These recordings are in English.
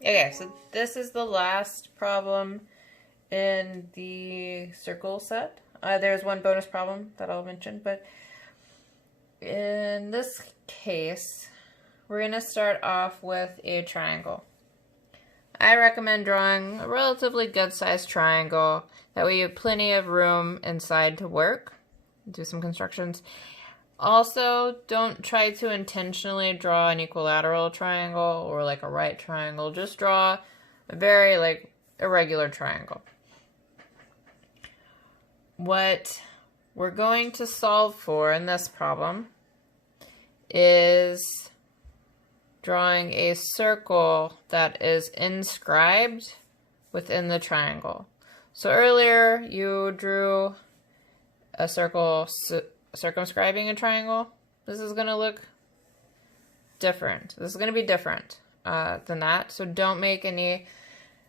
Okay, so this is the last problem in the circle set. There's one bonus problem that I'll mention, but in this case, we're going to start off with a triangle. I recommend drawing a relatively good-sized triangle. That way you have plenty of room inside to work, do some constructions. Also, don't try to intentionally draw an equilateral triangle or like a right triangle. Just draw a very irregular triangle. What we're going to solve for in this problem is drawing a circle that is inscribed within the triangle. So earlier you drew a circle circumscribing a triangle. This is going to look different. This is going to be different than that. So don't make any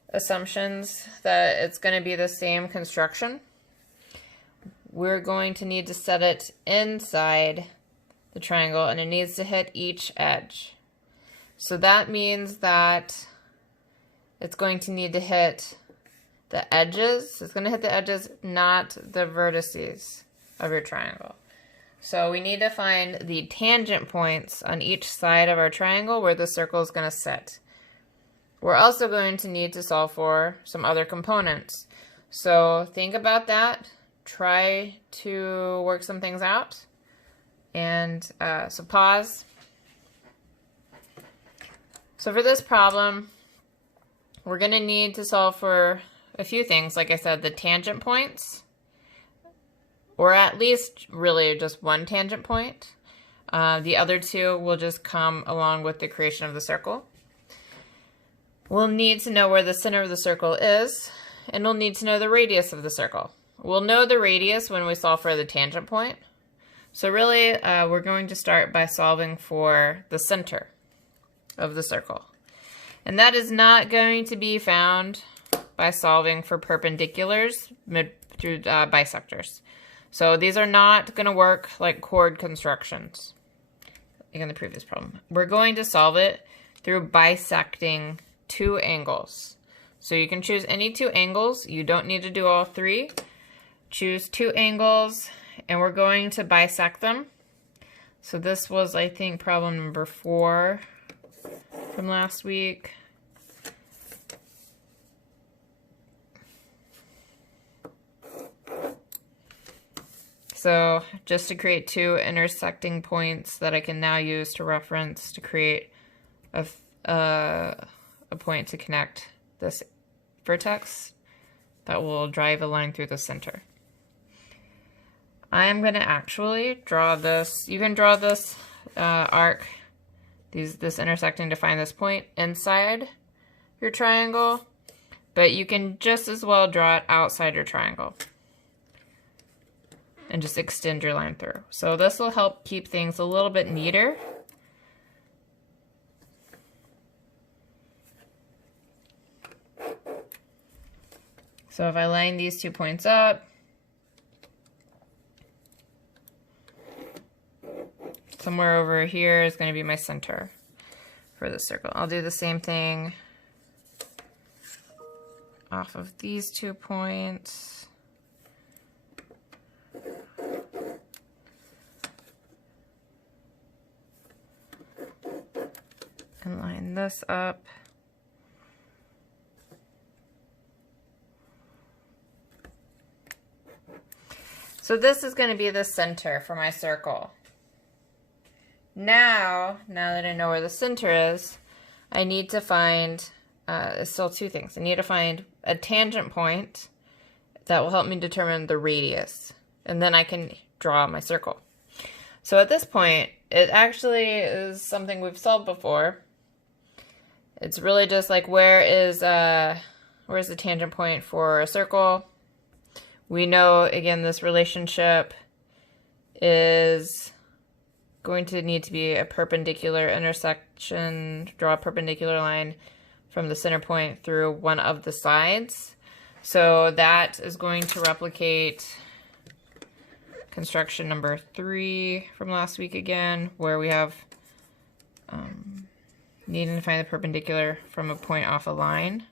assumptions that it's going to be the same construction. We're going to need to set it inside the triangle, and it needs to hit each edge. So that means that it's going to need to hit the edges. It's going to hit the edges, not the vertices of your triangle. So we need to find the tangent points on each side of our triangle where the circle is going to sit. We're also going to need to solve for some other components. So think about that. Try to work some things out. And so pause. So for this problem, we're going to need to solve for a few things. Like I said, the tangent points, or at least really just one tangent point. The other two will just come along with the creation of the circle. We'll need to know where the center of the circle is, and we'll need to know the radius of the circle. We'll know the radius when we solve for the tangent point. So really, we're going to start by solving for the center of the circle. And that is not going to be found by solving for perpendiculars through bisectors. So these are not going to work like chord constructions, like in the previous problem. We're going to solve it through bisecting two angles. So you can choose any two angles. You don't need to do all three. Choose two angles, and we're going to bisect them. So this was, I think, problem number 4 from last week. So just to create two intersecting points that I can now use to reference to create a point to connect this vertex that will drive a line through the center. I'm going to actually draw this. You can draw this arc, this intersecting to find this point inside your triangle, but you can just as well draw it outside your triangle and just extend your line through. So this will help keep things a little bit neater. So if I line these 2 points up, somewhere over here is going to be my center for the circle. I'll do the same thing off of these 2 points. And line this up. So this is going to be the center for my circle. Now that I know where the center is, I need to find, still 2 things. I need to find a tangent point that will help me determine the radius, and then I can draw my circle. So at this point, it actually is something we've solved before. It's really just like where's the tangent point for a circle? We know, again, this relationship is going to need to be a perpendicular intersection, draw a perpendicular line from the center point through one of the sides. So that is going to replicate construction number 3 from last week again, where we have needing to find the perpendicular from a point off a line.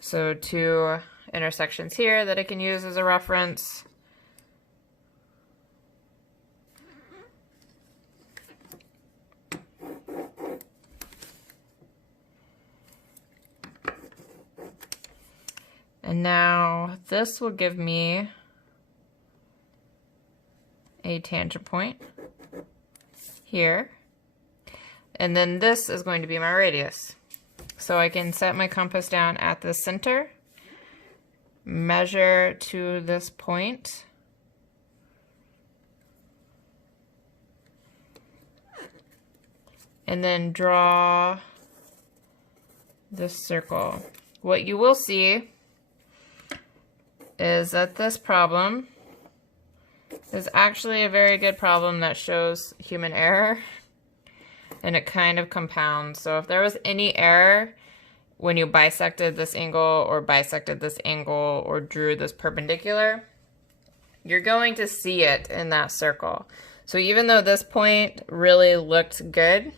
So 2 intersections here that I can use as a reference. And now this will give me a tangent point here. And then this is going to be my radius. So I can set my compass down at the center, measure to this point, and then draw this circle. What you will see is that this problem is actually a very good problem that shows human error, and it kind of compounds. So if there was any error when you bisected this angle or bisected this angle or drew this perpendicular, you're going to see it in that circle. So even though this point really looked good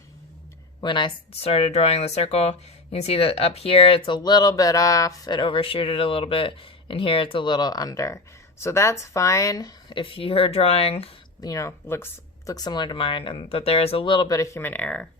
when I started drawing the circle, you can see that up here it's a little bit off, it overshooted a little bit, and here it's a little under. So that's fine if your drawing, you know, looks similar to mine and that there is a little bit of human error.